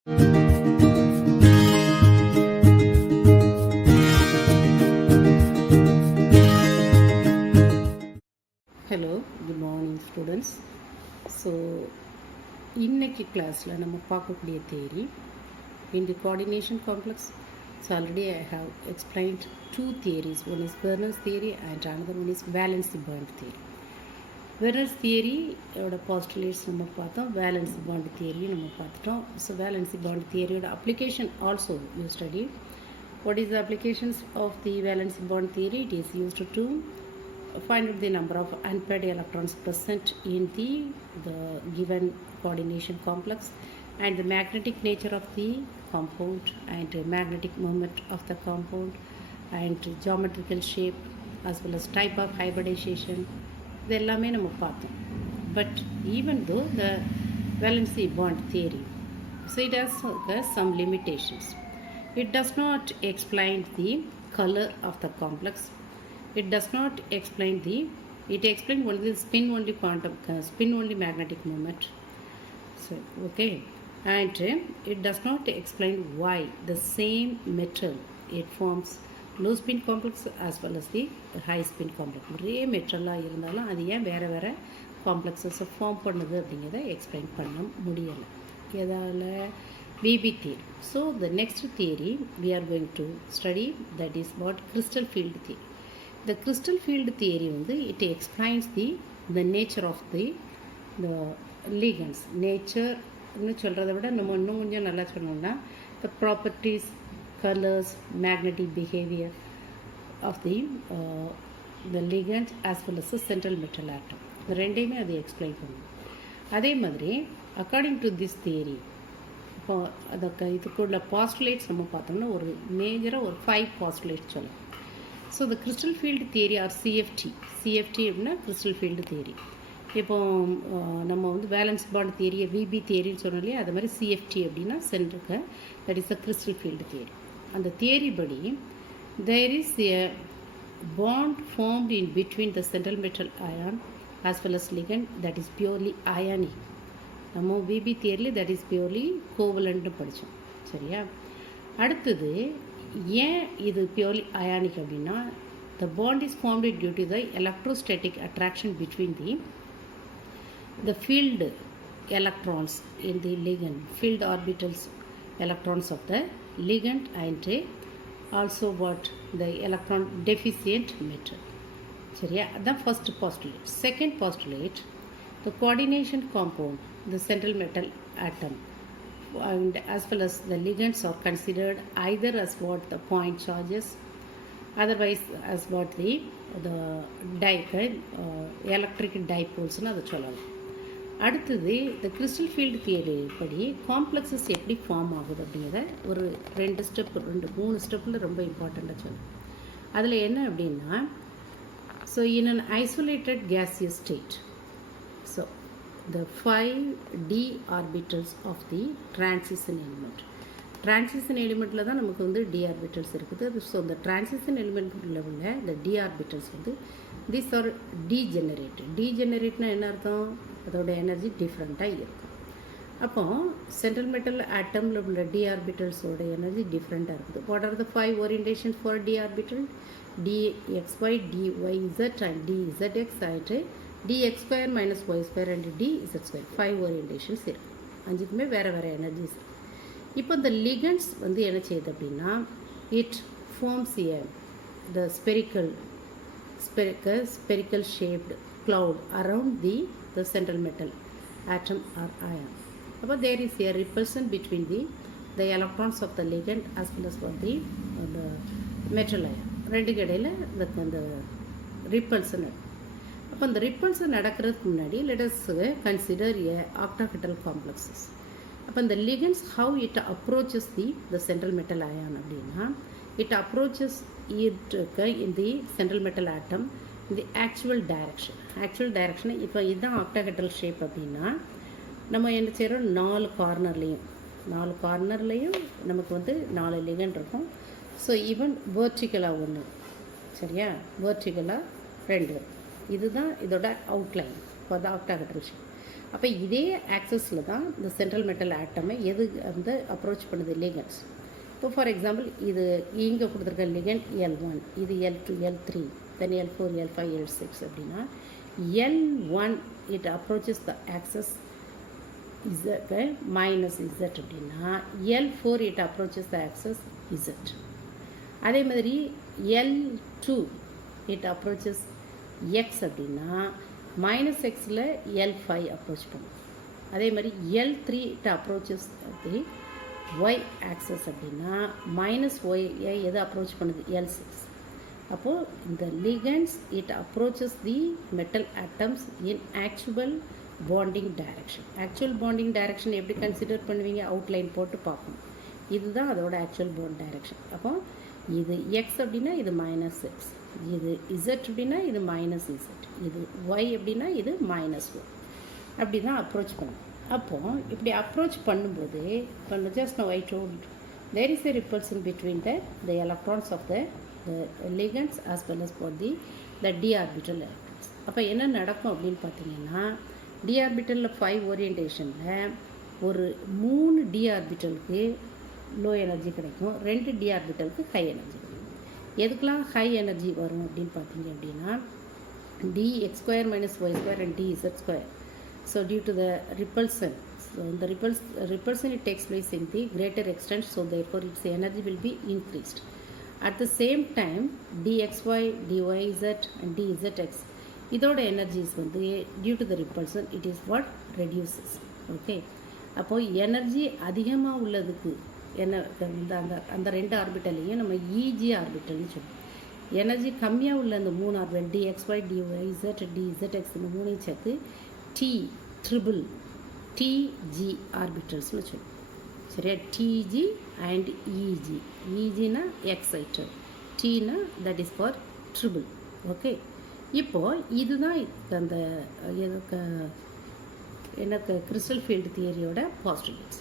Hello, good morning students. So இன்னைக்கு கிளாஸில் நம்ம பார்க்கக்கூடிய theory in the coordination complex. So already I have explained two theories. One is Werner's theory and another one is valency bond theory. Werner's theory ஓட postulates நம்ம பார்த்தோம், valency bond theory நம்ம பார்த்துட்டோம். So valency bond theory ஓட application also you studied. What is the applications of the valency bond theory? It is used to find out the number of unpaired electrons present in the given coordination complex and the magnetic nature of the compound and magnetic moment of the compound and geometrical shape as well as type of hybridization. இது எல்லாமே நம்ம பார்த்தோம். But even though the valency bond theory, so it has some limitations. It does not explain the color of the complex. It does not explain it explains only the spin only quantum, spin only magnetic moment. So, okay. And it does not explain why the same metal it forms low spin complex as well as the high spin complex. ஒரே மெட்டலாக இருந்தாலும் அது ஏன் வேறு வேறு காம்ப்ளெக்ஸஸை form பண்ணுது அப்படிங்கிறத explain பண்ண முடியலை. எதால்? VB theory. So the next theory we are going to study, that is what crystal field theory. The crystal field theory வந்து it explains the nature of the ligands. Nature ன்னு சொல்கிறத விட நம்ம இன்னும் கொஞ்சம் நல்லா சொன்னோம்னா the properties, colors, magnetic behavior of the ligand as well as the central metal atom. இந்த ரெண்டையுமே அதை எக்ஸ்பிளைன் பண்ணும். அதே மாதிரி அக்கார்டிங் டு திஸ் தியரி இப்போ இதுக்குள்ள பாஸ்டுலேட்ஸ் நம்ம பார்த்தோம்னா ஒரு மேஜராக ஒரு 5 பாஸ்டுலேட்ஸ் சொல்லலாம். So the crystal field theory or CFT அப்படின்னா crystal field theory. இப்போ நம்ம வந்து வேலன்ஸ் பாண்ட் தியரியை VB தியரின்னு சொன்னோம் இல்லையா, அது மாதிரி CFT அப்படின்னா சென்ட்ருக்கு, that is the crystal field theory. அந்த தியரி படி there is a bond formed in between the central metal ion as well as ligand, that is purely ionic. நம்ம VB தியரியில் தட் இஸ் பியூர்லி கோவலண்ட்னு படித்தோம், சரியா? அடுத்தது ஏன் இது பியூர்லி அயானிக் அப்படின்னா, the bond is formed due to the electrostatic attraction between the field electrons in the ligand, field orbitals electrons of the ligand and also what the electron deficient metal. சரியா? அதான் first postulate. Second postulate, the coordination compound, the central metal atom and as well as the ligands are considered either as what the point charges, otherwise as what the electric dipoles-னு அதை சொல்லலாம். அடுத்தது இந்த crystal field theory படி complexes எப்படி form ஆகுது அப்படிங்கிறத ஒரு 3 ஸ்டெப்பில் ரொம்ப இம்பார்ட்டண்ட்டாக சொல்லணும். அதில் என்ன அப்படின்னா, so in an isolated gaseous state, so the 5d orbitals of the transition element. Transition எலிமெண்ட்டில் தான் நமக்கு வந்து d orbitals இருக்குது. ஸோ இந்த டிரான்சிஷன் எலிமெண்ட்டில் உள்ள இந்த d orbitals வந்து these are degenerateனா என்ன அர்த்தம்? அதோட எனர்ஜி டிஃப்ரெண்ட்டாக இருக்கும். அப்போ சென்ட்ரல் மெட்டல் ஆட்டமில் உள்ள d orbitals-ஓட எனர்ஜி டிஃப்ரெண்ட்டாக இருக்குது. What are the 5 orientation for d orbital? dxy, dyz and dzx and dx2 minus y2 and dz2. 5 orientations இருக்குது. 5க்குமே வேறு வேறு எனர்ஜிஸ். இப்போ இந்த லிகண்ட்ஸ் வந்து என்ன செய்யுது அப்படின்னா, it forms the spherical shaped cloud around the central metal atom or ion. But there is a repulsion between the electrons of the ligand as well as for the metal ion. ரெண்டுக்கு இடையில் இந்த repulsion. அப்போ அந்த repulsion நடக்கிறதுக்கு முன்னாடி let us consider a octahedral complexes. அப்போ இந்த ligands how it approaches the central metal ion அப்படின்னா, it approaches it in the central metal atom in the actual direction. இப்போ இதுதான் ஆக்டாஹெட்ரல் ஷேப் அப்படின்னா, நம்ம என்ன செய்கிறோம், 4 கார்னர்லேயும் நமக்கு வந்து 4 லிகண்ட் இருக்கும். ஸோ ஈவன் வேர்ட்டிக்கலாக 1, சரியா? வேர்ட்டிக்கலாக 2. இதுதான் இதோட outline for the octahedral shape. அப்போ இதே ஆக்சஸில் தான் இந்த சென்ட்ரல் மெட்டல் ஆட்டமை எது வந்து அப்ரோச் பண்ணுது லிகண்ட்ஸ். இப்போ ஃபார் எக்ஸாம்பிள் இது இங்கே கொடுத்துருக்க லிகண்ட் L1, இது L2, L3, தென் L4, L5, L6 அப்படின்னா L1 it approaches the axis Z minus Z அப்படின்னா L4 it approaches the axis Z. அதே மாதிரி L2 it approaches X அப்படின்னா மைனஸ் எக்ஸில் L5 அப்ரோச் பண்ணும். அதே மாதிரி L3 it approaches the Y axis அப்படின்னா மைனஸ் ஒய்யை எது அப்ரோச் பண்ணுது L6. அப்போது இந்த ligands it approaches the metal atoms in actual bonding direction. Actual bonding direction எப்படி கன்சிடர் பண்ணுவீங்க? அவுட்லைன் போட்டு பார்க்கணும். இதுதான் அதோட ஆக்சுவல் பாண்ட் டைரக்ஷன். அப்போ இது எக்ஸ் அப்படின்னா இது மைனஸ் எக்ஸ், இது இசட் அப்படின்னா இது மைனஸ் இசட், இது ஒய் அப்படின்னா இது மைனஸ் ஒய். அப்படி தான் அப்ரோச் பண்ணும். அப்போது இப்படி அப்ரோச் பண்ணும்போது இப்போ just now I told there is a repulsion between the electrons of the ligands as well as for the d orbital electrons. அப்போ என்ன நடக்கும் அப்படின்னு பார்த்தீங்கன்னா d ஆர்பிட்டலில் 5 ஓரியன்டேஷனில் ஒரு 3 d ஆர்பிட்டலுக்கு லோ எனர்ஜி கிடைக்கும், 2 d ஆர்பிட்டலுக்கு ஹை எனர்ஜி கிடைக்கும். எதுக்கெலாம் ஹை எனர்ஜி வரும் அப்படின்னு பார்த்தீங்க அப்படின்னா dx² - y² and dz². So due to the repulsion, so the repulsion it takes place in the greater extent, so therefore its energy will be increased. At the same time dxy, dyz and dzx இதோட energies வந்து due to the repulsion it is what reduces. Okay, அப்போது energy அதிகமாக உள்ளதுக்கு என்ன அந்த அந்த 2 ஆர்பிட்டலையும் நம்ம இஜி ஆர்பிட்டல்னு சொல்லுவோம். எனர்ஜி கம்மியாக உள்ள அந்த 3 ஆர்பிட்டல் dxy, dyz, dzx இந்த 3ஐயும் சேர்த்து டிஜி ஆர்பிட்டல்ஸ்னு சொல்லுவோம். சரியா? T G and E G. இஜினா எக்ஸைட்டட், டீனா that is for triple. Okay, இப்போது இதுதான் அந்த எனக்கு கிறிஸ்டல் ஃபீல்டு தியரியோட பாஸ்டுலேட்ஸ்.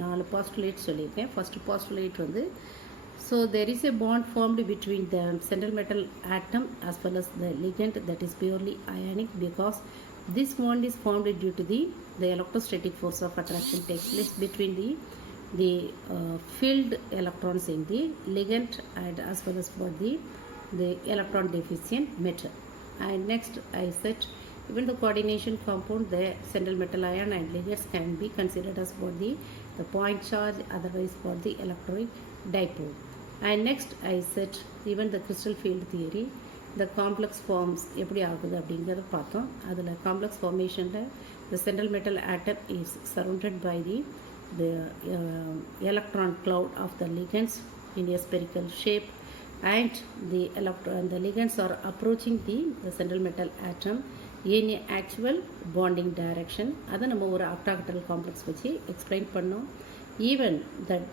4 பாஸ்டுலேட்ஸ் சொல்லியிருக்கேன். ஃபஸ்ட்டு பாஸ்டுலேட் வந்து so there is a bond formed between the central metal atom as well as the ligand that is purely ionic because this bond is formed due to the electrostatic force of attraction takes place between the filled electrons in the ligand and as well as for the electron deficient metal. And next I said even the coordination compound, the central metal ion and ligands can be considered as for the point charge, otherwise for the electrolyte dipole. And next I said even the crystal field theory, the complex forms எப்படி ஆகுது அப்படிங்கிறத பார்த்தோம். அதில் complex formationல the central metal atom is surrounded by the electron cloud of the ligands in a spherical shape, and the ligands are approaching the central metal atom in a actual bonding direction. அதை நம்ம ஒரு octahedral complex வச்சு explain பண்ணோம். Even that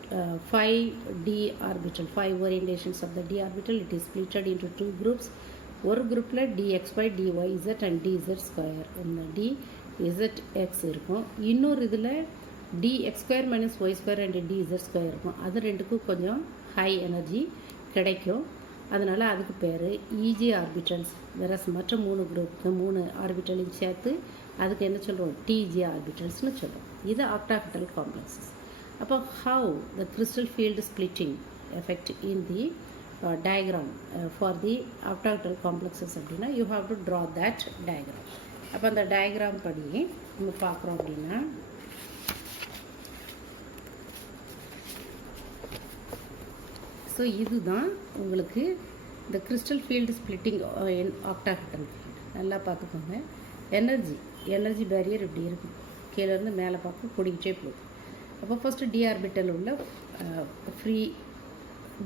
5d orbital, 5 orientations of the d orbital, it is splitted into 2 groups. ஒரு குரூப்பில் dxy, dyz and dz², dzx இருக்கும். இன்னொரு இதில் dx² - y² and dz² இருக்கும். அது ரெண்டுக்கும் கொஞ்சம் ஹை எனர்ஜி கிடைக்கும். அதனால் அதுக்கு பேர் இஜி ஆர்பிட்டல்ஸ். வேற மற்ற 3 குரூப்புக்கு 3 ஆர்பிட்டலையும் சேர்த்து அதுக்கு என்ன சொல்கிறோம்? டிஜி ஆர்பிட்டல்ஸ்னு சொல்கிறோம். இது ஆக்டாஹெட்ரல் காம்ப்ளெக்ஸஸ். அப்போ how the crystal field splitting effect in the diagram for the octahedral complexes அப்படின்னா you have to draw that diagram. அப்போ அந்த டயக்ராம் படி நம்ம பார்க்குறோம் அப்படின்னா ஸோ இதுதான் உங்களுக்கு இந்த கிறிஸ்டல் ஃபீல்டு ஸ்பிளிட்டிங் இன் ஆக்டாஹெட்ரல் ஃபீல்டு. நல்லா பார்த்துக்கோங்க. எனர்ஜி பேரியர் இப்படி இருக்கும், கீழேருந்து மேலே பார்க்க கூடிக்கிட்டே போகுது. அப்போ ஃபஸ்ட்டு டி ஆர்பிட்டல் உள்ள free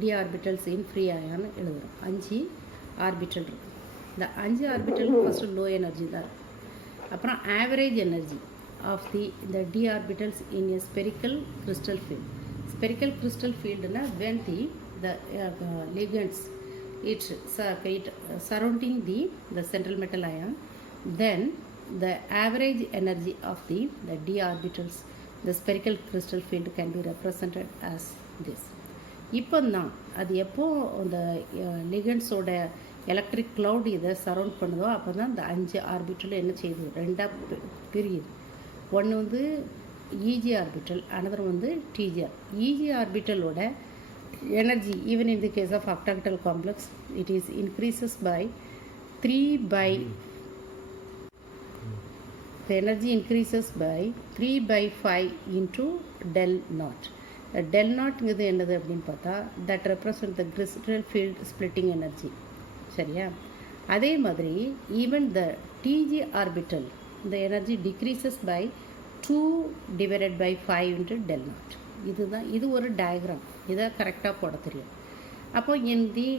d orbitals in free அயான்னு எழுதுகிறோம். 5 ஆர்பிட்டல் இருக்கும். இந்த 5 ஆர்பிட்டலும் ஃபஸ்ட்டு லோ எனர்ஜி தான் இருக்கும். அப்புறம் ஆவரேஜ் எனர்ஜி ஆஃப் இந்த d orbitals in a spherical crystal field. Spherical crystal ஃபீல்டுனா when the ligands it surrounding the central metal ion, then the average energy of the d orbitals, the spherical crystal field can be represented as this. இப்போ தான் அது எப்போ அந்த லிகண்ட்ஸோட electric cloud இதை surround பண்ணுதோ அப்போ தான் இந்த 5 ஆர்பிட்டலும் என்ன செய்யுது? 2ஆக பிரியுது. ஒன்று வந்து இஜி ஆர்பிட்டல், அனதர் வந்து TGR. இஜி ஆர்பிட்டலோட energy, even in the case of octahedral complex, it is increases by 3 by the energy increases by 3 by 5 into del naught. Del naught இங்கிறது என்னது அப்படின்னு பார்த்தா that represent the crystal field splitting energy. சரியா? அதே மாதிரி even the TG orbital, the energy decreases by 2 divided by 5 into del naught. இதுதான், இது ஒரு diagram, இதை கரெக்டாக போட தெரியும். அப்போ in the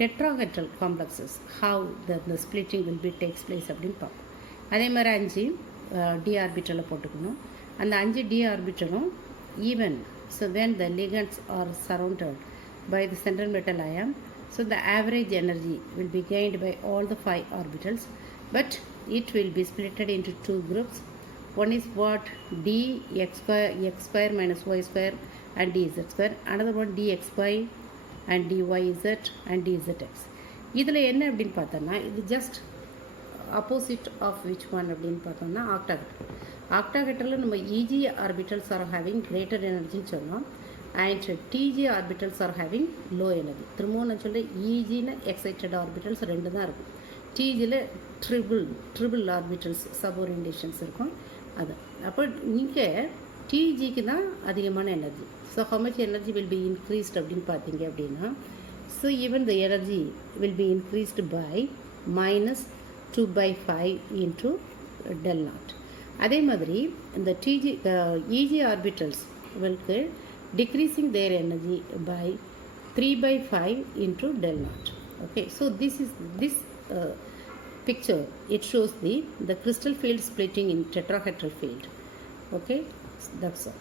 tetrahedral complexes how the splitting will be takes place அப்படின்னு பார்ப்போம். அதே மாதிரி 5 டி ஆர்பிட்டலில் போட்டுக்கணும். அந்த 5 டி ஆர்பிட்டலும் even. So then the ligands are surrounded by the central metal ion. So the average energy will be gained by all the 5 orbitals, but it will be splitted into 2 groups. One is what? dx square minus y square and dz square. Another one dxy and dyz and dzx. இதில் என்ன அப்படின்னு பார்த்தோம்னா, இது just opposite of which one அப்படின்னு பார்த்தோம்னா octahedral. ஆக்டாஹெட்ரலில் நம்ம eg orbitals are having greater எனர்ஜின்னு சொன்னோம், and tg orbitals are having low energy. திரும்பவும் நான் சொல்கிறேன், இஜின்னு எக்ஸைட்டட் ஆர்பிட்டல்ஸ் 2 தான் இருக்கும். டிஜியில் ட்ரிபிள் ஆர்பிட்டல்ஸ் சப் ஓரியன்டேஷன்ஸ் இருக்கும். அது அப்போ இங்கே டிஜிக்கு தான் அதிகமான energy. So how much energy will be increased அப்படின்னு பார்த்தீங்க அப்படின்னா, so even the energy will be increased by minus 2 by 5 into del naught. அதே மாதிரி இந்த e g orbitals will decreasing their energy by 3 by 5 into del naught. Okay, so this picture, it shows the crystal field splitting in tetrahedral field. Okay, that's all.